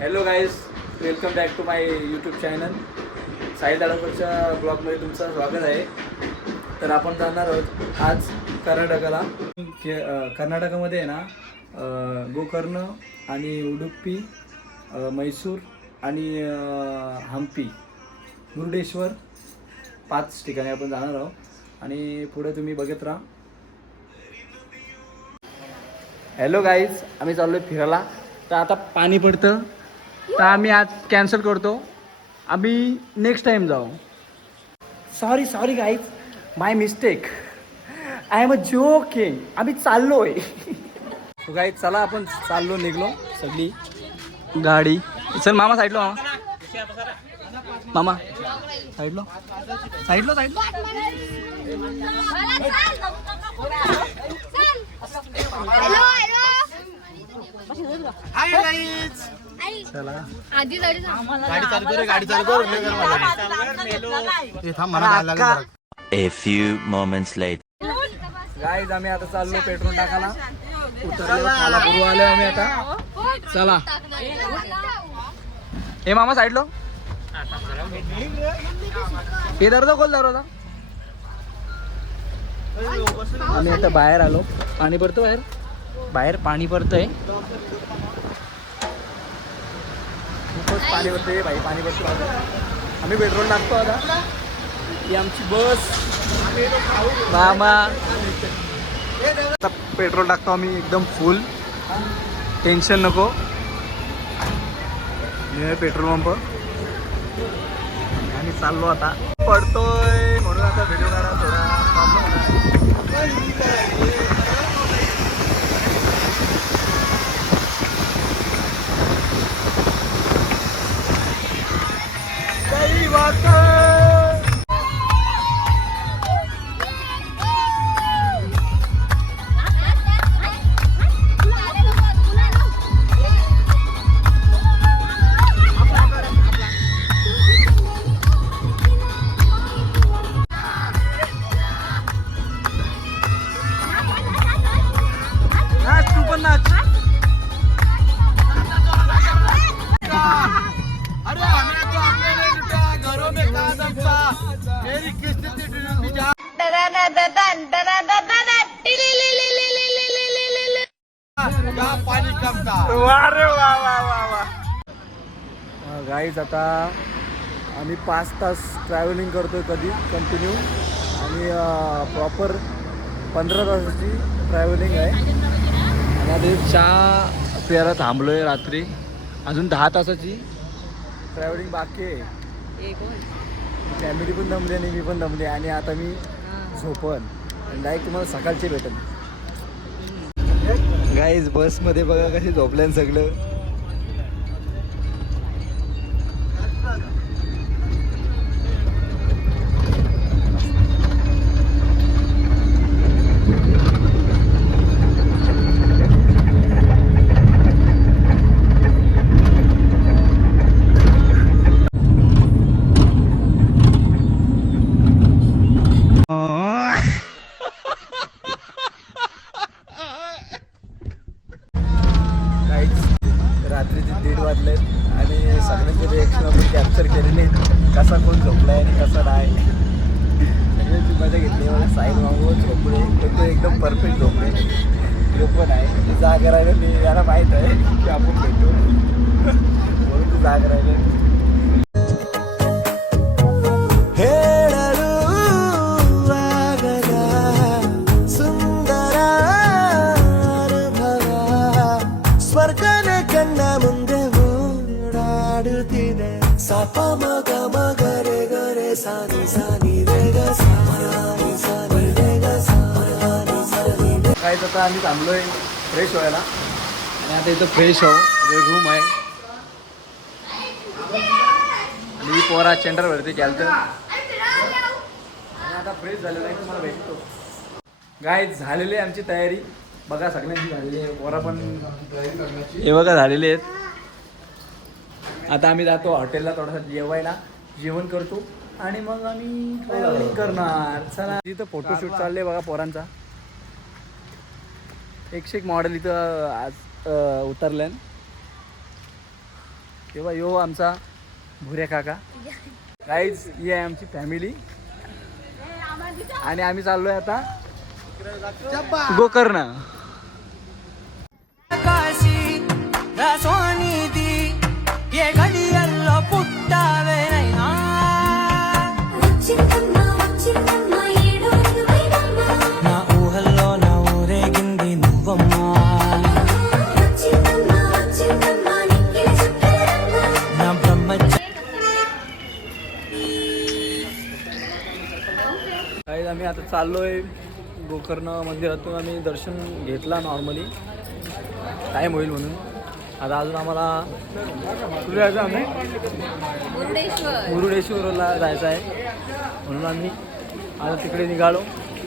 Hello guys, welcome back to my YouTube channel. Sahil दाडोकरच्या ब्लॉगमध्ये तुमचं स्वागत आहे. तर आपण जाणार आहोत आज कर्नाटकाला. कर्नाटकामध्ये आहे ना गोकर्ण आणि उडुपी, मैसूर आणि हम्पी, मुरुडेश्वर 5 ठिकाणी आपण जाणार आहोत आणि पुढे तुम्ही बघत राहा. हॅलो गाईज, आम्ही चाललो आहे फिरायला. तर आता पाणी पडतं तर आम्ही आज कॅन्सल करतो. आम्ही नेक्स्ट टाईम जाऊ. Sorry guys, my mistake. I am a joking. आम्ही चाललो आहे. गाईज चला, आपण चाललो, निघलो सगळी गाडी. चल मामा साईडलो, मामा साईडलो. हाय गाईज, चला गाडी चालू कर, गाडी चालू कर. थांब, मला जायला लागेल जरा. A few moments later. Guys आम्ही आता चाललो पेट्रोल टाकायला. उतरलो, खालापूर आलो आम्ही आता. चला हे मामा साईडलो. हे दरदो खोल दरवाजा. आम्ही आता बाहेर आलो. पाणी पडतो बाहेर पाणी पडतंय. खूपच पाणी पडतंय भाई, पाणी पडतो. आम्ही पेट्रोल टाकतो आता. ही आमची बस. मामा आता पेट्रोल टाकतो आम्ही एकदम फुल. टेन्शन नको. पेट्रोल पंप आणि चाललो आता. पडतोय म्हणून आता व्हिडिओ काढा थोडा. काही बात तू पण नाच. अरे हमें तो आपने नहीं लुटा, घरों में कहा दमसा, मेरी किस्त थी जा. क्या पानी कम था. गाईज आता आम्ही 5 तास ट्रॅव्हलिंग करतोय कधी कंटिन्यू आणि प्रॉपर 15 तासाची ट्रॅव्हलिंग आहे. आणि आता चहा प्यायला थांबलो आहे रात्री. अजून 10 तासाची ट्रॅव्हलिंग बाकी आहे. फॅमिली पण दमली आणि मी पण दमले आणि आता मी झोपन डायरेक्ट तुम्हाला सकाळचे भेटेल. गाईज बसमध्ये बघा कशी झोपल्यान सगळं. रात्रीचे 1:30 वाजले आणि सगळ्यांचे रिएक्शन आपण कॅप्चर केलेले. कसा कोण झोपला आहे आणि कसा नाही सगळ्यांची मजा घेतली. मला साईल मागू झोपले तो एकदम परफेक्ट झोपले. तो पण आहे ते जागा राहिलं. मी याला माहीत आहे की आपण भेटू म्हणून तू जागा राहिलं. काय आता आम्ही थांबलोय फ्रेश व्हायला आणि आता इथं फ्रेश हो रूम आहे आणि पोरा चेंडरवरती गेलतो आणि आता फ्रेश झालेला आहे. तुम्हाला भेटतो. गाय झालेली आहे आमची तयारी बघा. सगळ्यांची झालेली आहे. पोरा पण हे बघा झालेले आहेत. आता आम्ही जातो हॉटेलला थोडासा जेवायला. जेवण करतो आणि मग आम्ही ट्रॅव्हलिंग करणार. चला तिथं फोटोशूट चालले बघा पोरांचा. 101 मॉडेल इथं आज उतरल्यान. तेव्हा यो आमचा भुऱ्या काका. गाईज ही आहे आमची फॅमिली आणि आम्ही चाललोय आता गोकर्ण. गाईज आम्ही आता चाललोय गोकर्ण मंदिरातून. आम्ही दर्शन घेतला नॉर्मली, टाईम होईल म्हणून. आता अजून आम्हाला कुठे जायचं, आम्ही मुरुडेश्वरला जायचं आहे म्हणून आम्ही आता तिकडे निघालो.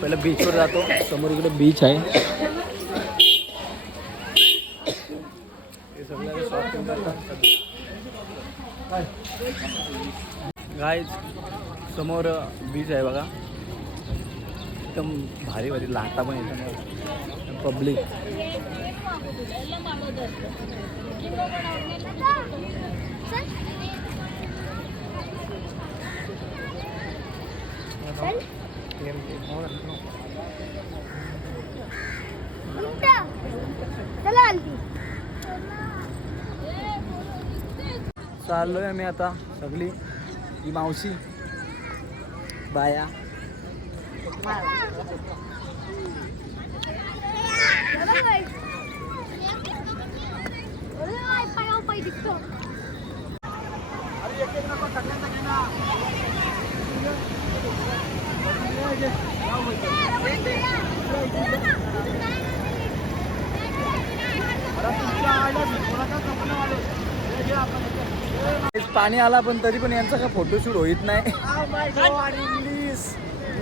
पहिलं बीचवर जातो, समोर इकडे बीच आहे. हे सगळं शॉपिंग करतात. गाईज समोर बीच आहे बघा, एकदम भारी भारी लाटा पण येतात. पब्लिक चाललोय आम्ही आता सगळी. ही मावशी बाया पाणी आला पण तरी पण यांचा का फोटोशूट होत नाही. इंग्लिश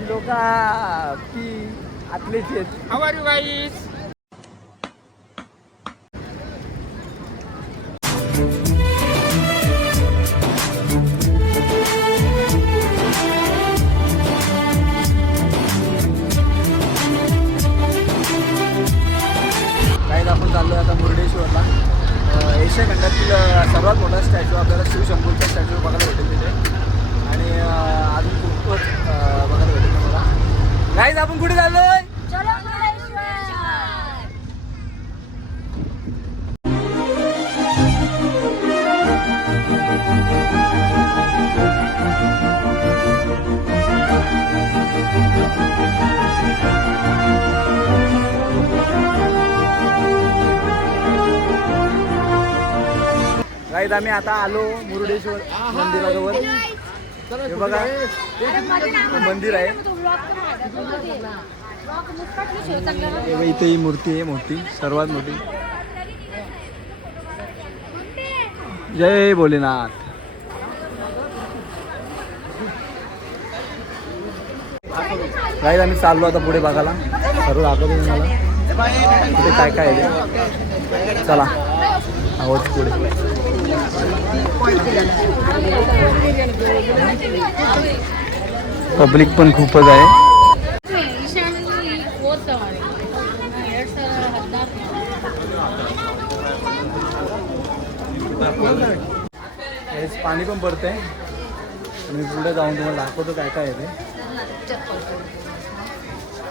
लोक ती आतलेच आहेत. How are you guys? Guys आपण चाललोय आता मुरुडेश्वरला. एशिया खंडातील सर्वात मोठा स्टॅच्यू आपल्याला शिवशंभूचा स्टॅच्यू बघायला भेटेल तिथे. आणि अजून खूपच बघायला भेटेल मला. गाईज आपण कुठे चाललोय? गाईज आम्ही आता आलो मुरुडेश्वर मंदिराजवळ. हे बघा मंदिर आहे. इथे ही मूर्ती आहे मोठी, सर्वात मोठी. जय भोलेनाथ. गाईज आम्ही चाललो आता पुढे बघायला. सर्व दाखवतो तुम्हाला पुढे काय काय आहे. चला आहोत पुढे. पब्लिक पण खूपच आहे. पाणी पण पडतंय. मी पुढे जाऊन तुम्हाला दाखवतो काय काय आहे ते.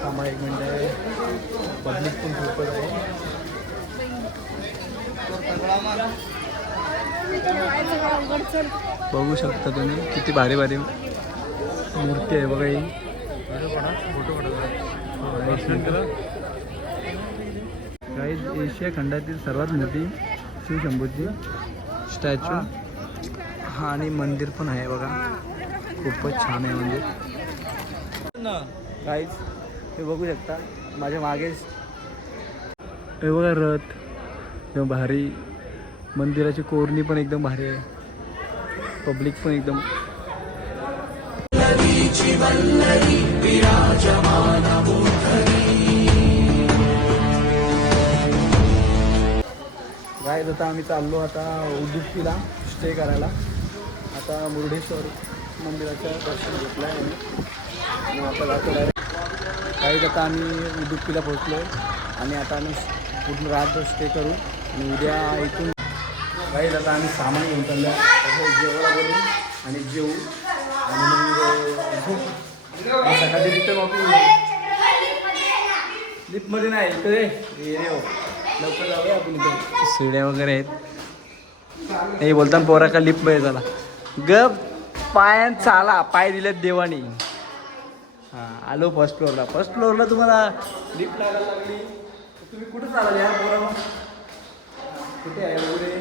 थांबा एक मिनिट. पब्लिक पण खूपच आहे. बघू शकता तुम्ही किती भारी भारी मूर्ती आहे बघा. ही गाईज एशिया खंडातील सर्वात मोठी शिवशंभूची स्टॅच्यू हा आणि मंदिर पण आहे बघा. खूपच छान आहे मंदिर. गाईज हे बघू शकता माझ्या मागेच हे बघा रथ एकदम भारी. मंदिराची कोरणी पण एकदम भारी आहे. पब्लिक पण एकदम. गाईज आता आम्ही चाललो आता उडुपीला स्टे करायला. आता मुरुडेश्वर मंदिराचं दर्शन घेतलं आहे आणि आता जातो डायरेक्ट. गाईज आता आम्ही उडुपीला पोहोचलो आणि आता आम्ही पूर्ण रात स्टे करू आणि उद्या इथून काही आता आम्ही सामान घेऊन चाललो जेवायला बोलू आणि जेवू आणि मग झोप सकाळची रिटर्न ऑफिस लिफ्टमध्ये नाही इथं रे लवकर जाऊया आपण इथं शिड्या वगैरे आहेत हे बोलताना पोरा का लिफ्ट मध्ये झाला ग पायान चाला पाय दिलेत देवानी. हां आलो फर्स्ट फ्लोअरला तुम्हाला लिफ्ट लागायला लागली तुम्ही कुठं चालाल यार पोरा कुठे आहे वगैरे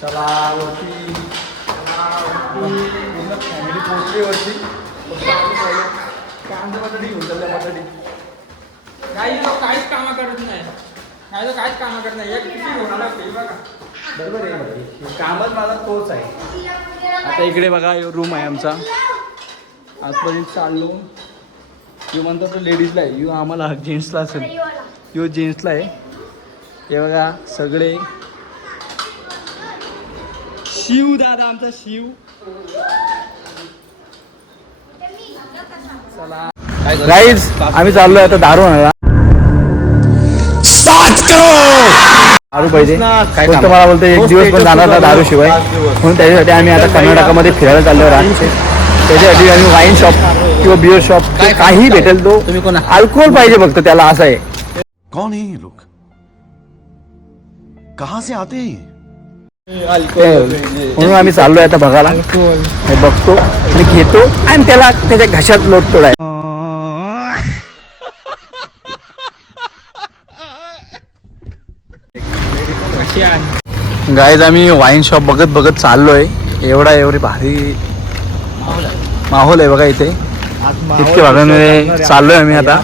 चला वरती पूर्ण फॅमिली पोहोचली वरती कांदा बटाटी घेऊन चालल्या बटाटी काही लोक काहीच कामं करत नाही काही लोक काहीच कामं करत नाही एक किती होणार लागते बघा. बरोबर आहे कामच माझा तोच आहे. आता इकडे बघा रूम आहे आमचा आजपर्यंत चाललो यू म्हणतो तो लेडीजला आहे यू आम्हाला जेंट्सला असेल यू जेंट्सला आहे. हे बघा सगळे शिव दादा आमचा शिव. चला गाईज आम्ही चाललोय आता दारू आणायला. दारू पाहिजे फक्त मला बोलतो एक दिवस पण जाणार ना दारू शिवाय म्हणून त्याच्यासाठी आम्ही आता कर्नाटकामध्ये फिरायला चाललो रात्री. त्याच्यासाठी आम्ही वाईन शॉप किंवा बिअर शॉप काही भेटेल तो तुम्ही कोण अल्कोहोल पाहिजे फक्त त्याला असं आहे. कौन है ये लोग कहां से आते हैं म्हणून आम्ही चाललोय आता बघायला हे बघतो आणि घेतो आणि त्याला त्याच्या घशात लोट तोडाय. गाईज आम्ही वाईन शॉप बघत चाललोय. एवढी भारी माहोल आहे बघा इथे इतके भागांमध्ये चाललोय आम्ही आता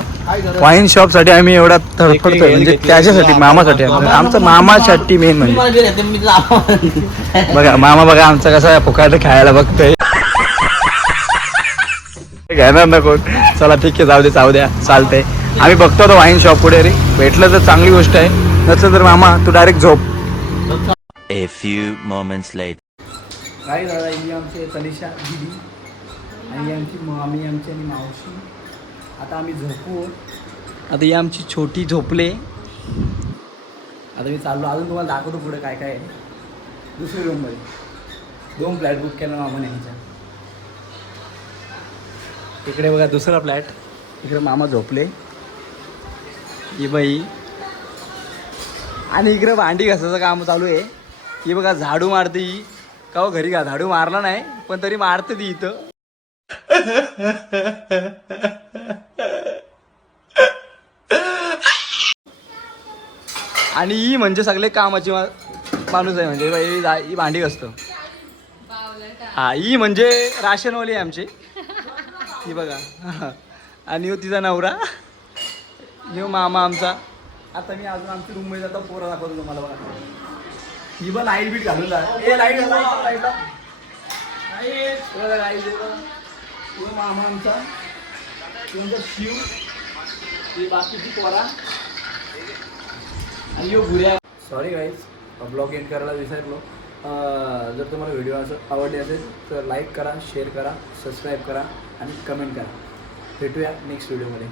वाईन शॉप साठी. आम्ही एवढा धडपडतोय म्हणजे त्याच्यासाठी मामासाठी आमचा मामासाठी मेन म्हणजे बघा मामा बघा आमचा कसा फुकाट खायला बघतोय घेणार ना कोण. चला ठीक आहे जाऊ द्या चालतंय. आम्ही बघतो तो वाईन शॉप पुढे रे भेटलं तर चांगली गोष्ट आहे नसलं तर मामा तू डायरेक्ट झोप. A few moments later. काय दादा ही आमची तनिषा दिदी आणि आमची मामी आमची आणि मावशी. आता आम्ही झोपू. आता ही आमची छोटी झोपले. आता मी चाललो अजून तुम्हाला दाखवतो पुढे काय काय आहे. दुसरी रूममध्ये 2 फ्लॅट बुक केला मामाने ह्याच्या. इकडे बघा दुसरा फ्लॅट. इकडे मामा झोपले ही बाई आणि इकडे भांडी घासायचं काम चालू आहे. ही बघा झाडू मारते ही का हो घरी का झाडू मारला नाही पण तरी मारते ती इथं. आणि ही म्हणजे सगळे कामाची माणूस आहे म्हणजे ही भांडी घासतो. हा ही म्हणजे राशनवाली आहे आमची ही बघा. आणि हो तिचा नवरा यो मामा आमचा. आता मी अजून आमची रूममध्ये जातो पोरा दाखवतो तुम्हाला बघा. ही पण लाईट बीट घालून जा ए लाईट मामा आमचा शिव ही बाकीची पोरा आणि यो गुऱ्या. सॉरी गाईज ब्लॉग एंड करायला विसरलो. जर तुम्हाला व्हिडिओ असं आवडले असेल तर लाईक करा शेअर करा सबस्क्राईब करा आणि कमेंट करा. भेटूया नेक्स्ट व्हिडिओमध्ये.